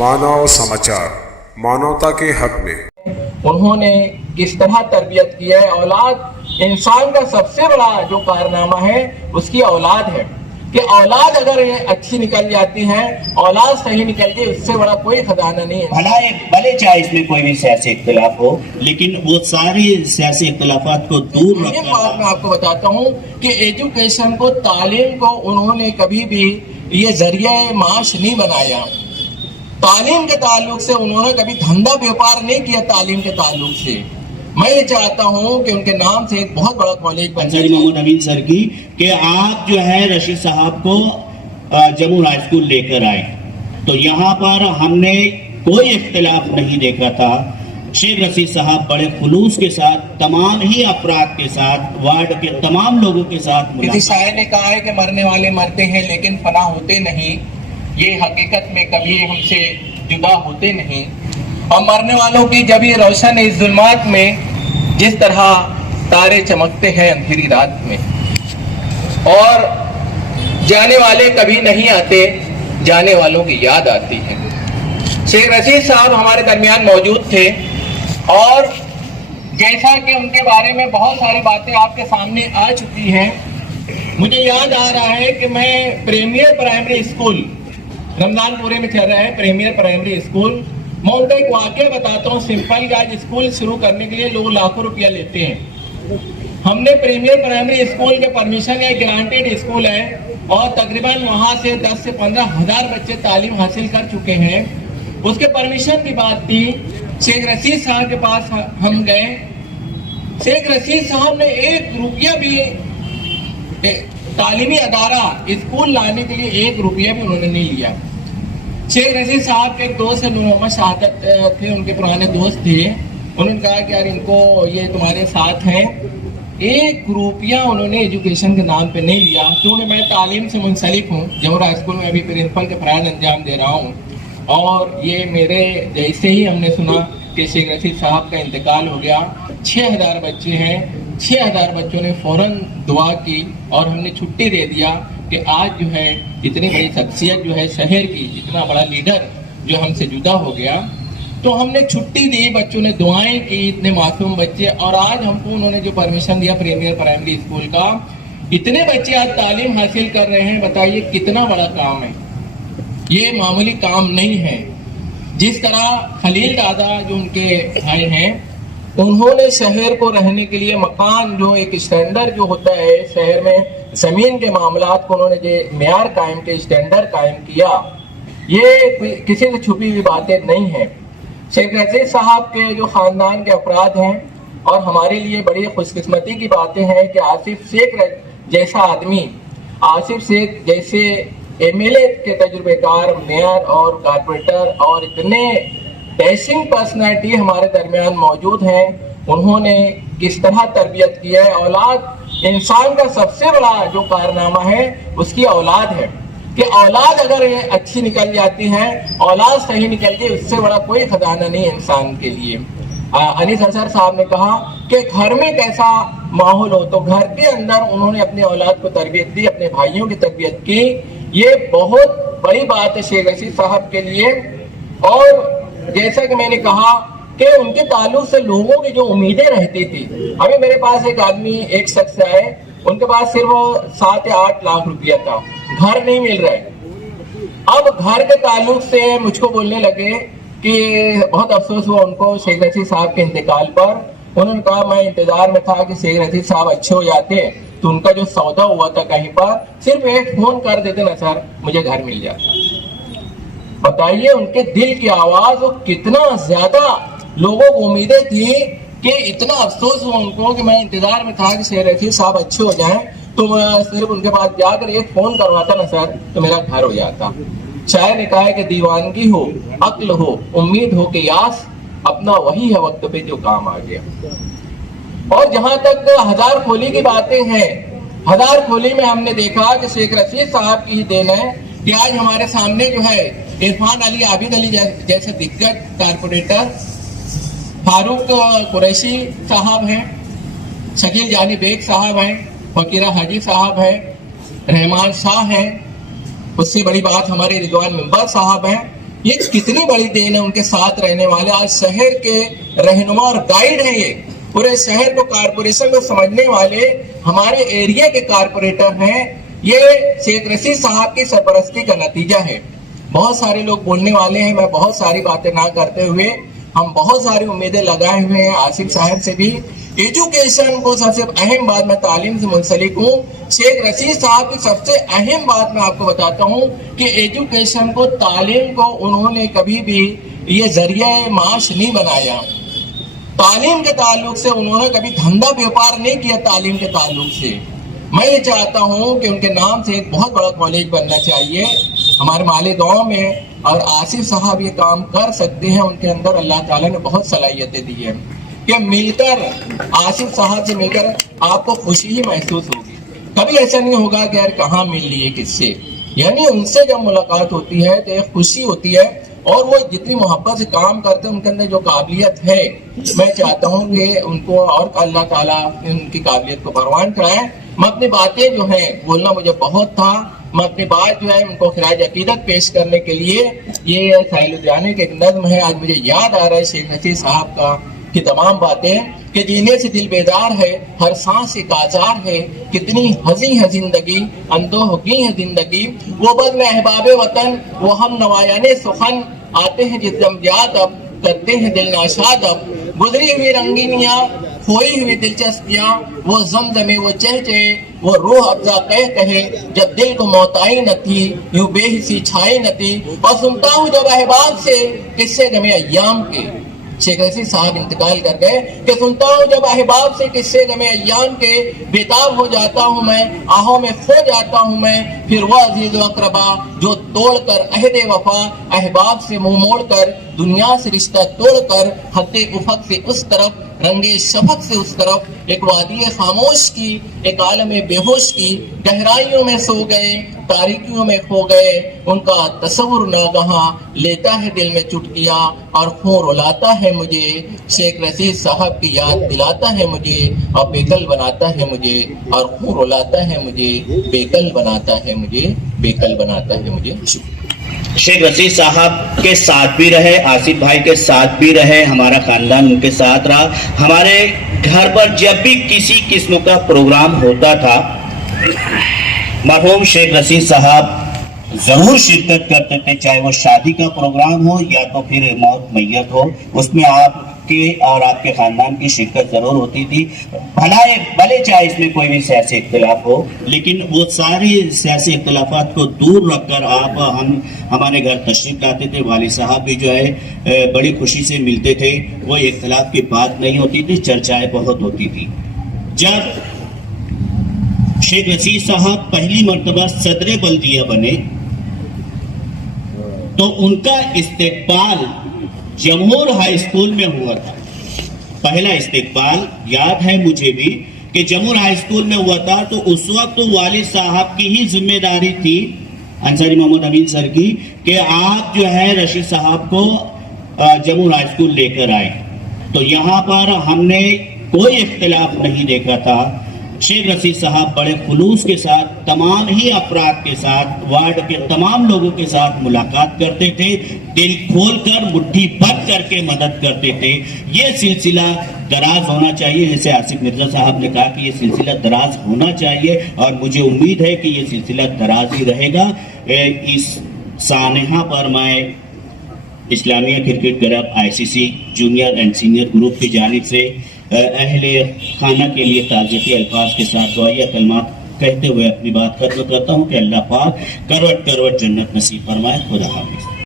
मानव समाचार मानवता के हक में उन्होंने किस तरह तरबियत की है। औलाद इंसान का सबसे बड़ा जो कारनामा है उसकी औलाद है कि औलाद अगर अच्छी निकल जाती है, औलाद सही निकल गई, उससे बड़ा कोई खजाना नहीं है। भले चाहे इसमें कोई भी सियासी इख्तिलाफ हो, लेकिन वो सारी सियासी इख्तिलाफात को दूर ये बात मैं आपको बताता हूँ कि एजुकेशन को, तालीम को उन्होंने कभी भी ये जरिया माश नहीं बनाया। तालीम के ताल्लुक से उन्होंने कभी धंधा व्यापार नहीं किया। तालीम के ताल्लुक से मैं ये चाहता हूँ कि उनके नाम से एक बहुत बड़ा कॉलेज बन जाए। मोहम्मद अमीन सर की कि आप जो है रशीद साहब को जम्मू हाई स्कूल लेकर आए, तो यहाँ पर हमने कोई इख्तिलाफ नहीं देखा था। शेख रशीद साहब बड़े खुलूस के साथ तमाम ही अफराद के साथ, वार्ड के तमाम लोगों के साथ। किसी शायर ने कहा है कि मरने वाले मरते हैं लेकिन फना होते नहीं। ये हकीकत में कभी हमसे जुदा होते नहीं। और मरने वालों की जब ये रोशन इस जुल्मात में जिस तरह तारे चमकते हैं अंधेरी रात में, और जाने वाले कभी नहीं आते, जाने वालों की याद आती है। शेख रशीद साहब हमारे दरमियान मौजूद थे और जैसा कि उनके बारे में बहुत सारी बातें आपके सामने आ चुकी हैं, मुझे याद आ रहा है कि मैं प्रीमियर प्राइमरी स्कूल, रमजानपुरे में चल रहा है प्रीमियर प्राइमरी स्कूल, मैं उनका एक वाक़या बताता हूँ सिंपल का। स्कूल शुरू करने के लिए लोग लाखों रुपया लेते हैं। हमने प्रीमियर प्राइमरी स्कूल के परमिशन है, ग्रांटेड स्कूल है, और तकरीबन वहाँ से 10 से 15 हज़ार बच्चे तालीम हासिल कर चुके हैं। उसके परमिशन की बात थी, शेख रशीद साहब के पास हम गए। शेख रशीद साहब ने 1 रुपया भी तालीमी अदारा स्कूल लाने के लिए 1 रुपया भी उन्होंने नहीं लिया। शेख रशीद साहब के एक दोस्त नूर मोहम्मद शहादत थे, उनके पुराने दोस्त थे। उन्होंने कहा कि यार इनको ये तुम्हारे साथ हैं। 1 रुपया उन्होंने एजुकेशन के नाम पे नहीं लिया, क्योंकि मैं तालीम से मुंसलिक हूँ। जमुरा हाई स्कूल में अभी प्रिंसिपल के फराज अंजाम दे रहा हूँ, और ये मेरे जैसे ही हमने सुना कि शेख रशीद साहब का इंतकाल हो गया, 6000 बच्चे हैं, 6000 बच्चों ने फौरन दुआ की और हमने छुट्टी दे दिया कि आज जो है इतनी बड़ी शख्सियत जो है शहर की, इतना बड़ा लीडर जो हमसे जुदा हो गया, तो हमने छुट्टी दी, बच्चों ने दुआएं की, इतने मासूम बच्चे। और आज हमको उन्होंने जो परमिशन दिया प्रीमियर प्राइमरी स्कूल का, इतने बच्चे आज तालीम हासिल कर रहे हैं। बताइए कितना बड़ा काम है, ये मामूली काम नहीं है। जिस तरह खलील दादा जो उनके भाई हैं, उन्होंने शहर को रहने के लिए मकान, जो एक स्टैंडर्ड जो होता है शहर में जमीन के मामलात को, उन्होंने जो मेयार कायम के स्टैंडर्ड कायम किया, ये किसी से छुपी हुई बातें नहीं है। शेख रशीद साहब के जो खानदान के अफराद हैं, और हमारे लिए बड़ी खुशकिस्मती की बातें हैं कि आसिफ शेख जैसा आदमी, आसिफ शेख जैसे MLA के तजुर्बेकार मेयर और कारपोरेटर और इतने डैशिंग पर्सनैलिटी हमारे दरमियान मौजूद हैं। उन्होंने किस तरह तरबियत की है। औलाद इंसान का सबसे बड़ा जो कारनामा है उसकी औलाद है कि औलाद अगर अच्छी निकल जाती है, औलाद सही निकल गई, उससे बड़ा कोई खजाना नहीं इंसान के लिए। अनीस असर साहब ने कहा कि घर में कैसा माहौल हो, तो घर के अंदर उन्होंने अपनी औलाद को तरबियत दी, अपने भाइयों की तरबियत की। ये बहुत बड़ी बात है शेख रशीद साहब के लिए। और जैसा कि मैंने कहा कि उनके ताल्लुक से लोगों की जो उम्मीदें रहती थी, अभी मेरे पास एक आदमी, एक शख्स है, उनके पास सिर्फ 7 या 8 लाख रुपया था, घर नहीं मिल रहा है। अब घर के ताल्लुक से मुझको बोलने लगे कि बहुत अफसोस हुआ उनको शेख रशीद साहब के इंतकाल पर। उन्होंने कहा मैं इंतजार में था कि शेख रशीद साहब अच्छे हो जाते तो उनका जो सौदा हुआ था कहीं पर, सिर्फ एक फोन कर देते ना सर, मुझे घर मिल जाता। बताइए उनके दिल की आवाज, वो कितना ज्यादा लोगों को उम्मीदें थी कि इतना अफसोस हुआ उनको कि मैं इंतजार में था कि शेख रशीद साहब अच्छे हो जाएं, तो मैं सिर्फ उनके पास जाकर एक फोन करवाता ना सर, तो मेरा घर हो जाता। शायर ने कहा है कि दीवानगी हो, अक्ल हो, उम्मीद हो कि यास, अपना वही है वक्त पे जो काम आ गया। और जहां तक हजार खोली की बातें हैं, हजार खोली में हमने देखा कि शेख रशीद साहब की ही देन है कि आज हमारे सामने जो है इरफान अली, आबिद अली जैसे दिग्गज कारपोरेटर, फारूक कुरैशी साहब हैं, शकील जानी बेग साहब हैं, फकीरा हाजी साहब हैं, रहमान शाह हैं, उससे बड़ी बात हमारे रिजवान मेंबर साहब हैं। یہ کتنی بڑی دین ہے ان کے ساتھ رہنے والے. آج شہر کے رہنما اور گائیڈ ہیں, یہ پورے شہر کو کارپوریشن کو سمجھنے والے ہمارے ایریا کے کارپوریٹر ہیں. یہ شیخ رشید صاحب کی سرپرستی کا نتیجہ ہے. بہت سارے لوگ بولنے والے ہیں, میں بہت ساری باتیں نہ کرتے ہوئے, ہم بہت ساری امیدیں لگائے ہوئے ہیں آصف صاحب سے بھی. ایجوکیشن کو سب سے اہم بات, میں تعلیم سے منسلک ہوں, شیخ رشید صاحب کی سب سے اہم بات میں آپ کو بتاتا ہوں کہ ایجوکیشن کو, تعلیم کو انہوں نے کبھی بھی یہ ذریعہ معاش نہیں بنایا. تعلیم کے تعلق سے انہوں نے کبھی دھندا بیوپار نہیں کیا. تعلیم کے تعلق سے میں یہ چاہتا ہوں کہ ان کے نام سے ایک بہت بڑا کالج بننا چاہیے ہمارے مالیگاؤں میں, اور آصف صاحب یہ کام کر سکتے ہیں. ان کے اندر اللہ تعالیٰ نے بہت صلاحیتیں دی ہیں کہ مل کر, آصف صاحب سے مل کر آپ کو خوشی ہی محسوس ہوگی. کبھی ایسا نہیں ہوگا کہ یار کہاں مل لیے کس سے, یعنی ان سے جب ملاقات ہوتی ہے تو ایک خوشی ہوتی ہے. اور وہ جتنی محبت سے کام کرتے ہیں, ان کے اندر جو قابلیت ہے, میں چاہتا ہوں کہ ان کو اور اللہ تعالیٰ ان کی قابلیت کو پروان کرائے. میں اپنی باتیں جو ہیں بولنا مجھے بہت تھا, میں اپنی بات جو ہے ان کو خراج عقیدت پیش کرنے کے لیے, یہ ساحل الدیانی کا ایک نظم ہے, آج مجھے یاد آ رہا ہے شیخ رشید صاحب کا کی تمام باتیں کہ جینے سے دل بیدار ہے, ہر سانس ایک آزار ہے, کتنی حزین ہے زندگی, اندوہگی ہے زندگی, وہ بزم احباب وطن, وہ ہم نوایان سخن, آتے ہیں جس دم یاد اب, کرتے ہیں دل ناشاد اب, گزری ہوئی رنگینیاں, کھوئی ہوئی دلچسپیاں, وہ زمزمے وہ چہچہے, وہ روح افزا کہے, جب دل کو موت آئی نہ تھی, یوں بے حسی چھائی نہ تھی, اور سنتا ہوں جب احباب سے قصے غم ایام کے. شیخ رشید صاحب انتقال کر گئے کہ سنتا ہوں جب احباب سے قصے غم ایام کے, بےتاب ہو جاتا ہوں میں, آہوں میں کھو جاتا ہوں میں, پھر وہ عزیز و اقربا جو توڑ کر عہد وفا, احباب سے منہ موڑ کر, دنیا سے رشتہ توڑ کر, حد افق سے اس طرف, رنگے شفق سے اس طرف, ایک وادی خاموش کی, ایک عالم بے ہوش کی, گہرائیوں میں سو گئے, تاریکیوں میں کھو گئے, ان کا تصور ناگہاں لیتا ہے دل میں چٹکیاں, اور خون رلاتا ہے مجھے, شیخ رشید صاحب کی یاد دلاتا ہے مجھے, اور بیکل بناتا ہے مجھے, اور خون رلاتا ہے مجھے, بیکل بناتا ہے مجھے, بیکل بناتا ہے مجھے. شکریہ. شیخ رشید صاحب کے ساتھ بھی رہے, آصف بھائی کے ساتھ بھی رہے, ہمارا خاندان ان کے ساتھ رہا. ہمارے گھر پر جب بھی کسی قسم کا پروگرام ہوتا تھا, مرحوم شیخ رشید صاحب ضرور شرکت کرتے تھے, چاہے وہ شادی کا پروگرام ہو یا تو پھر موت میت ہو, اس میں آپ کے اور آپ کے خاندان کی شرکت ضرور ہوتی تھی. بھلے چاہے اس میں کوئی بھی سیاسی اختلاف ہو, لیکن وہ ساری سیاسی اختلافات کو دور رکھ کر آپ ہمارے گھر تشریف لاتے تھے. والد صاحب بھی جو ہے بڑی خوشی سے ملتے تھے, وہ اختلاف کی بات نہیں ہوتی تھی, چرچائیں بہت ہوتی تھی. جب شیخ رشید صاحب پہلی مرتبہ صدر بلدیہ بنے تو ان کا استقبال جمہور ہائی اسکول میں ہوا تھا. پہلا استقبال یاد ہے مجھے بھی کہ جمہور ہائی اسکول میں ہوا تھا, تو اس وقت والد صاحب کی ہی ذمہ داری تھی, انصاری محمد امین سر کی, کہ آپ جو ہے رشید صاحب کو جمہور ہائی اسکول لے کر آئے. تو یہاں پر ہم نے کوئی اختلاف نہیں دیکھا تھا. شیخ رشید صاحب بڑے خلوص کے ساتھ تمام ہی افراد کے ساتھ, وارڈ کے تمام لوگوں کے ساتھ ملاقات کرتے تھے, دل کھول کر مٹھی بھر کر کے مدد کرتے تھے. یہ سلسلہ دراز ہونا چاہیے, جیسے آصف مرزا صاحب نے کہا کہ یہ سلسلہ دراز ہونا چاہیے, اور مجھے امید ہے کہ یہ سلسلہ دراز ہی رہے گا. اس سانحہ پر میں Islamia cricket club ICC junior and senior group کی جانب سے اہل خانہ کے لیے تعزیتی الفاظ کے ساتھ دعائیہ کلمات کہتے ہوئے اپنی بات ختم کرتا ہوں کہ اللہ پاک کروٹ کروٹ جنت نصیب فرمائے. خدا حافظ.